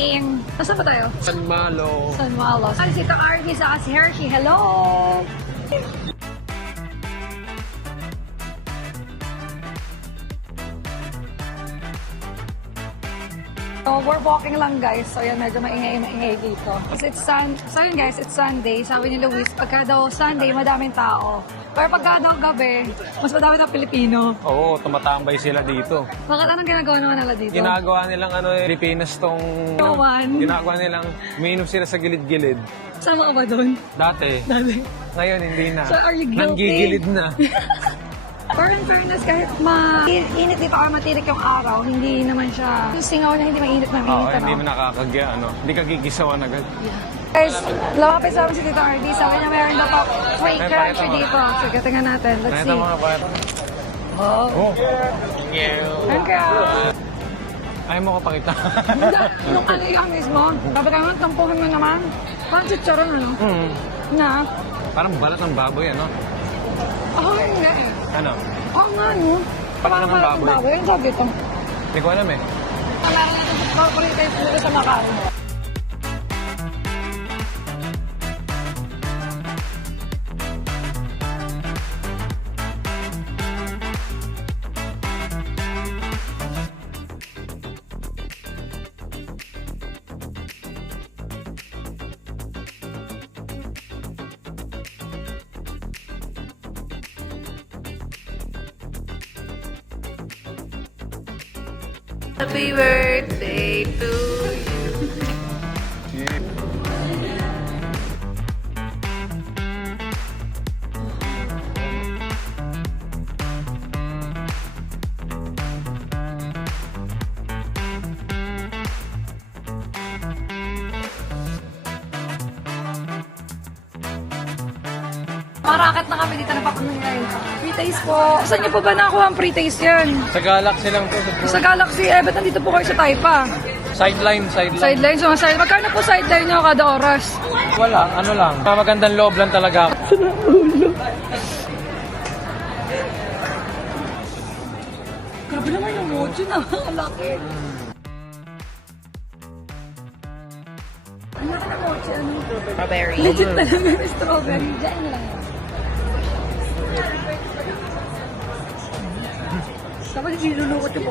hiking. Nasaan ba tayo? San Malo. San Malo. Ay, si Takardi sa si Hershey. Hello! So, we're walking lang guys. So, yan, medyo maingay dito. Kasi so yun guys, it's Sunday. Sabi ni Luis, pagka daw Sunday, madaming tao. Pero pagka daw gabi, mas madami ng Pilipino. Oo, tumatambay sila dito. Bakit anong ginagawa naman nila dito? Ginagawa nilang Pilipinas tong... Inuman. Ginagawa nilang, umiinom sila sa gilid-gilid. Sama ka ba doon? Dati. Ngayon, hindi na. So, are you guilty? Nanggigilid na. Pero in fairness, kahit mainit dito or matirik yung araw, hindi naman siya, yung singaw niya hindi mainit na Oo, mainit. hindi mo nakakagya, hindi ka gigisawan agad. Guys, lumapit sa amin si Tito RD. Sabi niya meron daw pa free Ay, crunchy pakita mo. dito. Sige, tingnan natin. Let's Nakita see. mo nga ba? Oh. Oh. Thank you. Ayaw mo ko pakita. Yung aligang mismo. Sabi ka naman, tampuhin mo naman. Parang chicharon, ano? Na? Parang balat ng baboy, Oh, hindi eh. Ano? Oo nga, no? Parang ng baboy. Yung sabi ito. Hindi ko alam eh. Meron natin sa corporate tayo dito sa Macau. Happy birthday to you. Marakat na kami dito napapangyayari. Free taste po. Saan niyo po ba nakuha ang free taste yan? Sa Galaxy lang to. Sa Galaxy, ba't nandito po kayo sa Taipa? Sideline. Sideline, so magkano po sideline niyo kada oras? Wala, lang. Magandang loob lang talaga. Grabe naman yung mochi na. Ang laki. Ang laki ng mochi, ano? Strawberry. Legit talaga yung strawberry. Diyan na lang. Tapos nilulukot yung